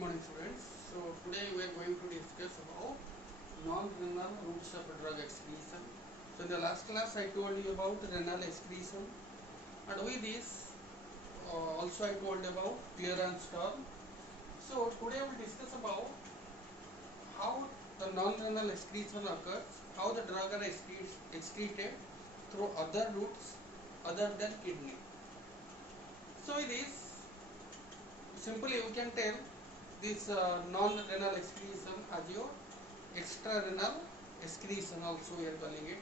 morning students. So today we are going to discuss about non-renal routes of drug excretion. So in the last class I told you about renal excretion, and with this also I told about clearance term. So today we will discuss about how the non-renal excretion occurs, how the drug are excreted through other routes other than kidney. So with this, simply we can tell this non-renal excretion as your extrarenal excretion also we are calling it.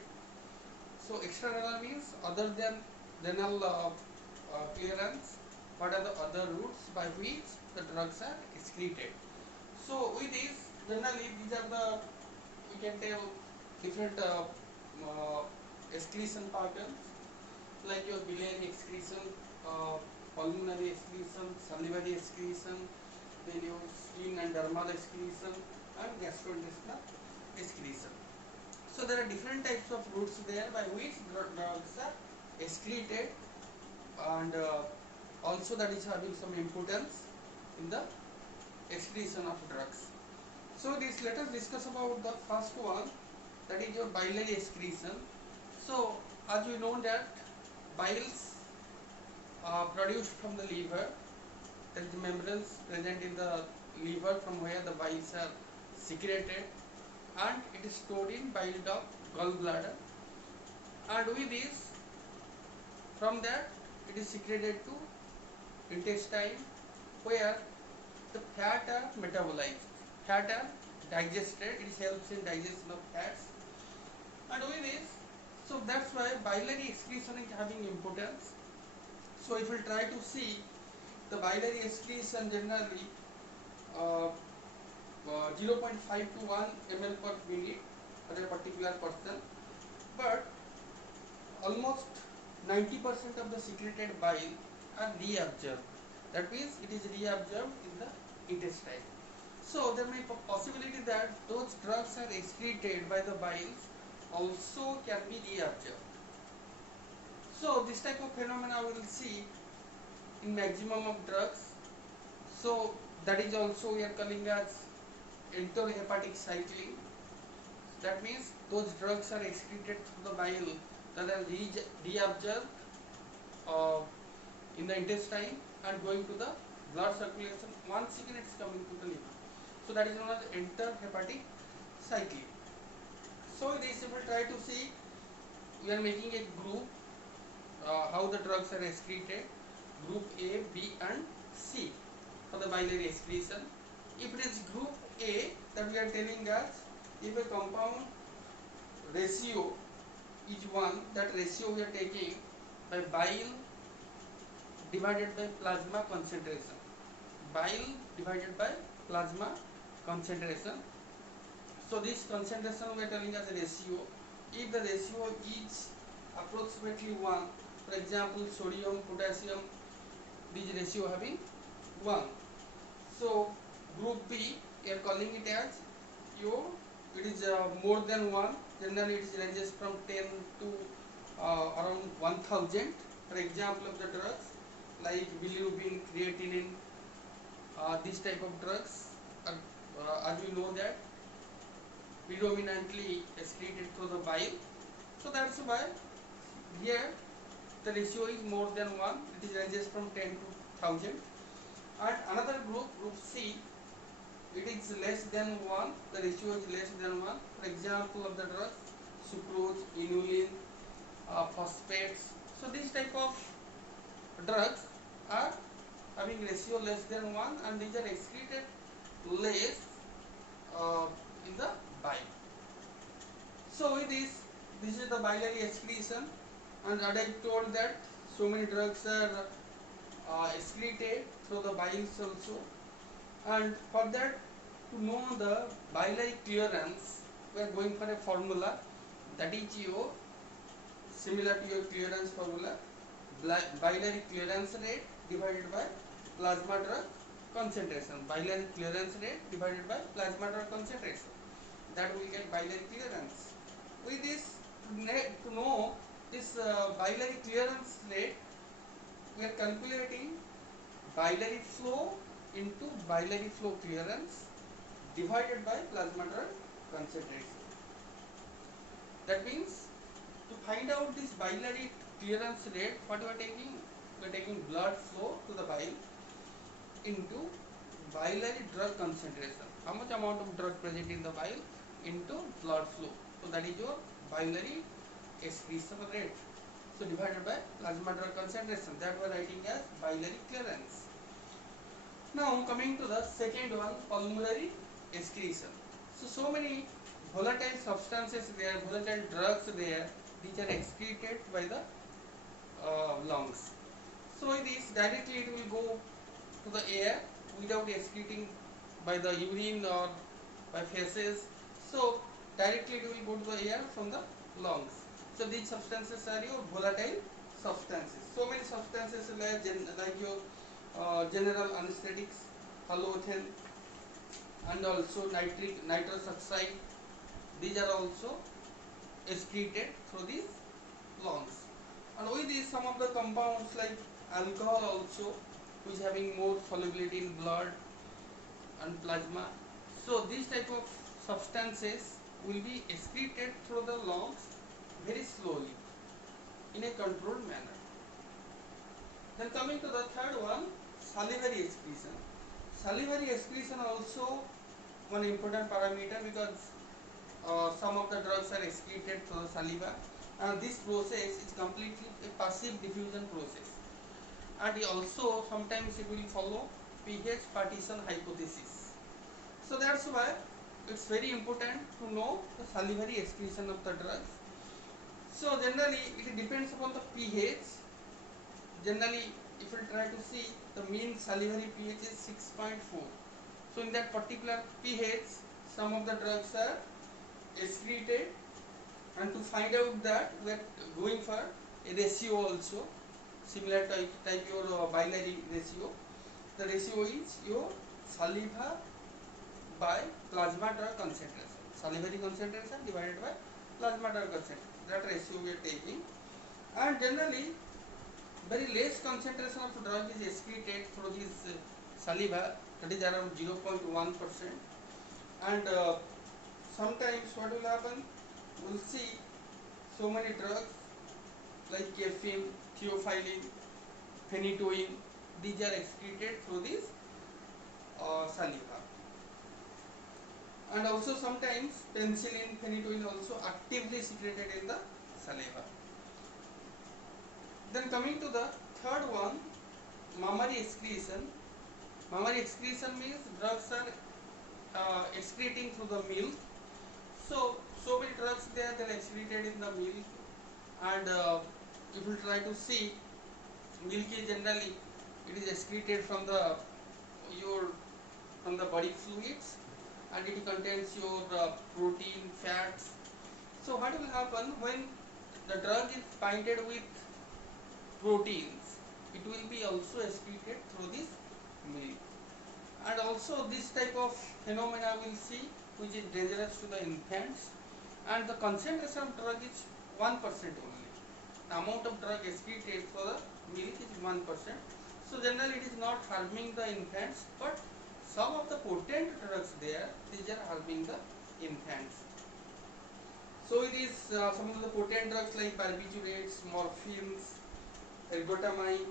So extrarenal means other than renal clearance, what are the other routes by which the drugs are excreted. So with this, generally these are the, we can tell, different excretion patterns, like your biliary excretion, pulmonary excretion, salivary excretion, then your skin and dermal excretion, and gastrointestinal excretion. So there are different types of routes there by which drugs are excreted, and also that is having some importance in the excretion of drugs. So this, let us discuss about the first one, that is your biliary excretion. So as we know that biles produced from the liver, there is membranes present in the liver from where the biles are secreted, and it is stored in bile duct, gallbladder, and with this, from that it is secreted to intestine, where the fat are metabolized, fat are digested, it helps in digestion of fats, and with this, so that's why biliary excretion is having importance. So if we try to see the biliary excretion, generally 0.5 to 1 ml per minute for a particular person, but almost 90% of the secreted bile are reabsorbed. That means it is reabsorbed in the intestine. So there may be a possibility that those drugs are excreted by the biles also can be reabsorbed. So this type of phenomena we will see in maximum of drugs. So that is also we are calling as enterohepatic cycling. That means those drugs are excreted through the bile that are reabsorbed in the intestine and going to the blood circulation once again it is coming to the liver. So that is known as enterohepatic cycling. So this, if we try to see, we are making a group how the drugs are excreted, group A, B and C for the biliary excretion. If it is group A, that we are telling us if a compound ratio is 1, that ratio we are taking by bile divided by plasma concentration. Bile divided by plasma concentration. So this concentration we are telling as a ratio. If the ratio is approximately 1, for example sodium, potassium, this ratio having 1. So group B, we are calling it as it is more than 1. Generally it ranges from 10 to around 1000. For example of the drugs like bilirubin, creatinine, this type of drugs are, as we know that, predominantly excreted through the bile. So that's why here the ratio is more than 1, it is ranges from 10 to 1000. And another group, group C, it is less than 1, the ratio is less than 1. For example of the drugs, sucrose, inulin, phosphates. So this type of drugs are having ratio less than 1 and these are excreted less in the bile. So with this is the biliary excretion, and as I told that so many drugs are excreted through the biles also, and for that, to know the biliary clearance, we are going for a formula, that is your, similar to your clearance formula, biliary clearance rate divided by plasma drug concentration. Biliary clearance rate divided by plasma drug concentration, that will get biliary clearance. With this, to know this biliary clearance rate, we are calculating biliary flow into biliary flow clearance divided by plasma drug concentration. That means to find out this biliary clearance rate, what we are taking? We are taking blood flow to the bile into biliary drug concentration. How much amount of drug present in the bile into blood flow? So that is your biliary excretion rate. So divided by plasma drug concentration. That we are writing as biliary clearance. Now coming to the second one, pulmonary excretion. So many volatile substances there, volatile drugs there, which are excreted by the lungs. So this directly it will go to the air without excreting by the urine or by feces. So directly it will go to the air from the lungs. So these substances are your volatile substances. So many substances like your general anesthetics, halothane, and also nitrous oxide. These are also excreted through these lungs. And with this, some of the compounds like alcohol also, which is having more solubility in blood and plasma. So these type of substances will be excreted through the lungs very slowly in a controlled manner. Then coming to the third one, salivary excretion. Salivary excretion also one important parameter, because some of the drugs are excreted through the saliva, and this process is completely a passive diffusion process, and also sometimes it will follow pH partition hypothesis. So that's why it's very important to know the salivary excretion of the drugs. So generally it depends upon the pH. Generally, if you try to see, the mean salivary pH is 6.4. So in that particular pH, some of the drugs are excreted, and to find out that we are going for a ratio also, similar type your biliary ratio. The ratio is your saliva by plasma drug concentration, salivary concentration divided by plasma drug concentration. That ratio we are taking, and generally very less concentration of drug is excreted through this saliva, that is around 0.1%, and sometimes what will happen, we will see so many drugs like caffeine, theophylline, phenytoin, these are excreted through this saliva. And also sometimes penicillin, phenytoin also actively secreted in the saliva. Then coming to the third one, mammary excretion. Mammary excretion means drugs are excreting through the milk. So many drugs there, they are excreted in the milk, and if you try to see, milk is generally it is excreted from the body fluids, and it contains your protein, fats. So what will happen when the drug is binded with proteins? It will be also excreted through this milk. And also this type of phenomena we will see, which is dangerous to the infants, and the concentration of drug is 1% only. The amount of drug excreted for the milk is 1%. So generally it is not harming the infants, but some of the potent drugs there, these are harming the infants. So it is some of the potent drugs like barbiturates, morphines, ergotamine,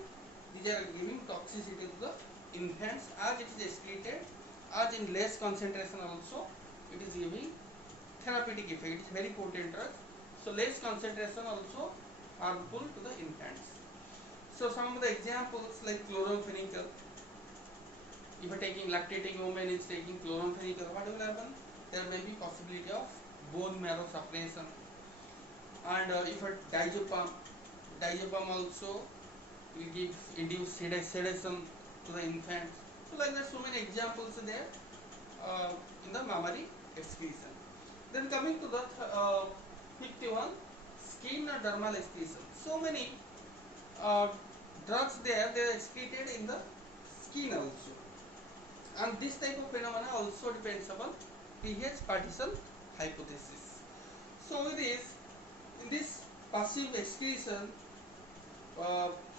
these are giving toxicity to the infants as it is excreted, as in less concentration also it is giving therapeutic effect. It is very potent drug, so less concentration also harmful to the infants. So some of the examples like chloramphenicol. If you are taking lactating woman is taking chloramphenicol, what will happen? There may be possibility of bone marrow suppression. And if a diazepam also will induce sedation to the infants. So like that, so many examples are there in the mammary excretion. Then coming to the 51, skin or dermal excretion. So many drugs there, they are excreted in the skin also, and this type of phenomena also depends upon pH partition hypothesis. So with this, in this passive excretion,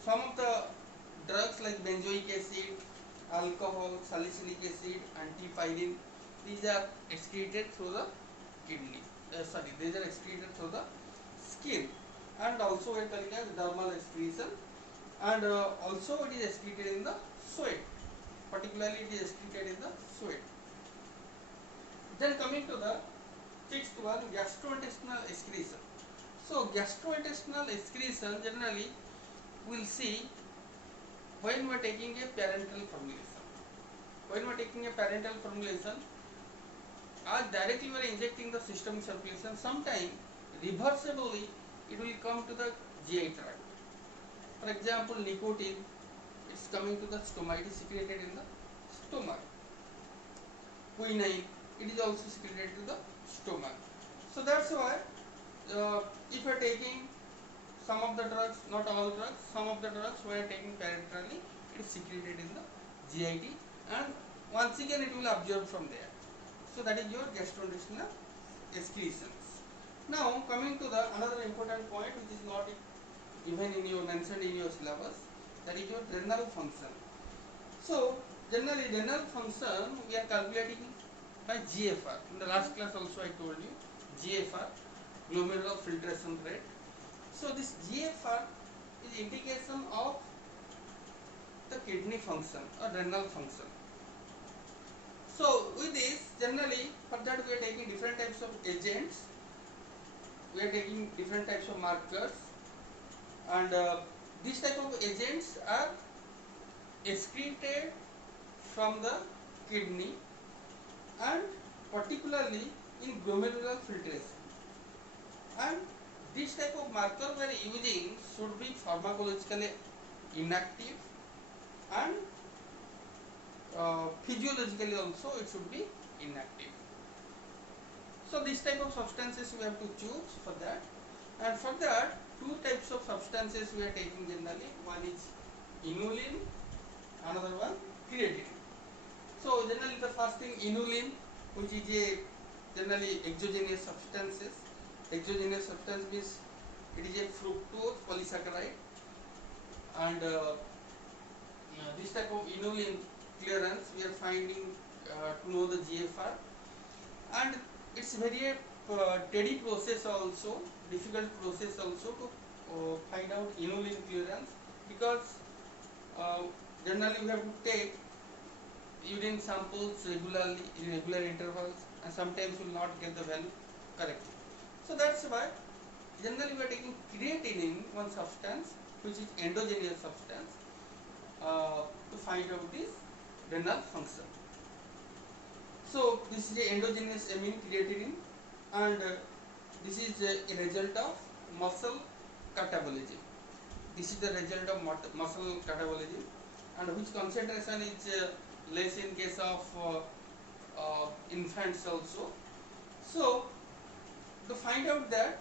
some of the drugs like benzoic acid alcohol, salicylic acid, antipyrine. These are excreted through the kidney. These are excreted through the skin, and also we are calling as dermal excretion, and also it is excreted in the sweat. Particularly, it is excreted in the sweat. Then coming to the sixth one, gastrointestinal excretion. So gastrointestinal excretion generally we will see when we are taking a parenteral formulation. When we are taking a parenteral formulation, as directly we are injecting the systemic circulation, sometime reversibly it will come to the GI tract. For example, nicotine, it's coming to the stomach, it is secreted in the stomach. Quinine, it is also secreted to the stomach. So that's why if you are taking some of the drugs, not all drugs, some of the drugs we are taking parenterally, it is secreted in the GIT, and once again it will absorb from there. So that is your gastrointestinal excretions. Now coming to the another important point which is not even in your mentioned in your syllabus, that is your renal function. So generally renal function we are calculating by GFR. In the last class also I told you GFR, glomerular filtration rate. So this GFR is indication of the kidney function or renal function. So with this, generally for that we are taking different types of agents, we are taking different types of markers, and these type of agents are excreted from the kidney, and particularly in glomerular filtration. And this type of marker we are using should be pharmacologically inactive, and physiologically also it should be inactive. So this type of substances we have to choose for that, and for that two types of substances we are taking generally. One is inulin, another one creatinine. So generally the first thing, inulin, which is a generally exogenous substances. Exogenous substance means it is a fructose polysaccharide, and this type of inulin clearance we are finding to know the GFR, and it's very tedious process also, difficult process also to find out inulin clearance, because generally we have to take urine samples regularly in regular intervals, and sometimes we will not get the value correctly. So that's why generally we are taking creatinine, one substance which is endogenous substance, to find out this renal function. So this is a endogenous amine creatinine, and this is a result of muscle catabolism. This is the result of muscle catabolism, and which concentration is less in case of infants also. So to find out that,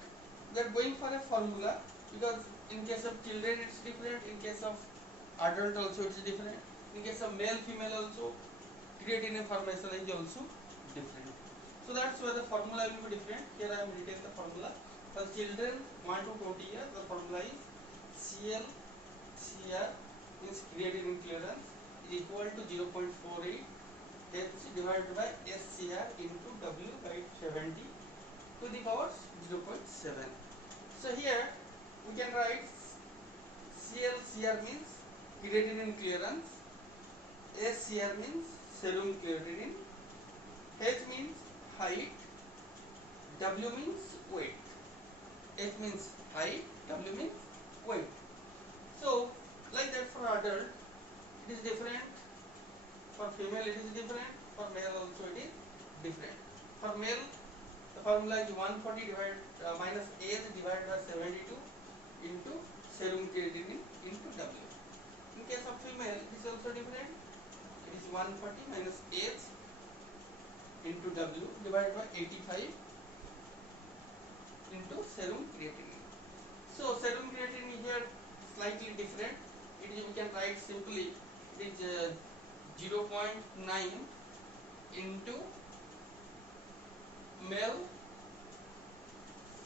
we are going for a formula, because in case of children it's different, in case of adult also it's different, in case of male female also creatinine formation is also different. So that's why the formula will be different. Here I have written the formula. For children 1 to 20 years, the formula is ClCr, means creatinine clearance, is equal to 0.48 H divided by SCr into W by 70 to the power 0.7. So here we can write ClCr means creatinine clearance, SCr means serum creatinine, H means height, W means weight. H means height, W means weight. So like that for adult it is different, for female it is different, for male also it is different. For male the formula is 140 minus H divided by 72 into serum creatinine into W. In case of female it is also different, it is 140 minus H into W divided by 85 into serum creatinine. So serum creatinine here slightly different. It is, we can write simply, it is 0.9 into male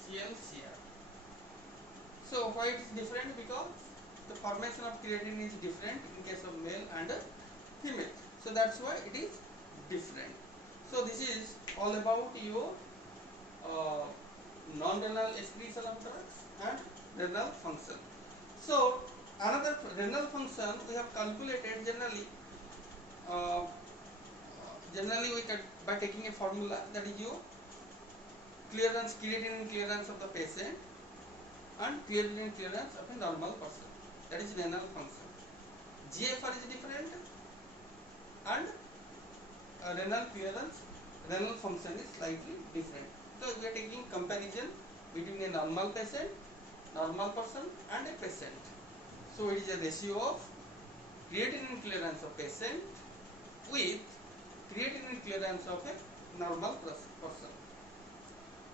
ClCr. So why it is different? Because the formation of creatinine is different in case of male and female. So that's why it is different. So this is all about your uh, non-renal excretion of drugs and renal function. So another renal function we have calculated uh, generally we can by taking a formula, that is your clearance, creatinine clearance of the patient and creatinine clearance of a normal person. That is renal function. GFR is different and renal clearance, renal function is slightly different. So we are taking comparison between a normal patient, normal person and a patient. So it is a ratio of creatinine clearance of patient with creatinine clearance of a normal person.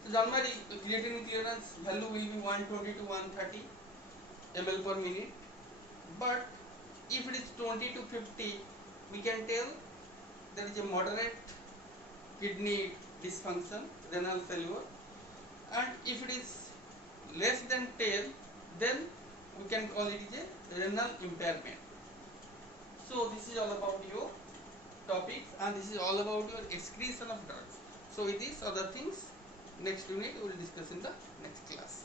So normally creatinine clearance value will be 120 to 130 ml per minute, but if it is 20 to 50, we can tell there is a moderate kidney dysfunction, renal failure, and if it is less than 10, then we can call it a renal impairment. So this is all about your topics, and this is all about your excretion of drugs. So with these other things, next unit we will discuss in the next class.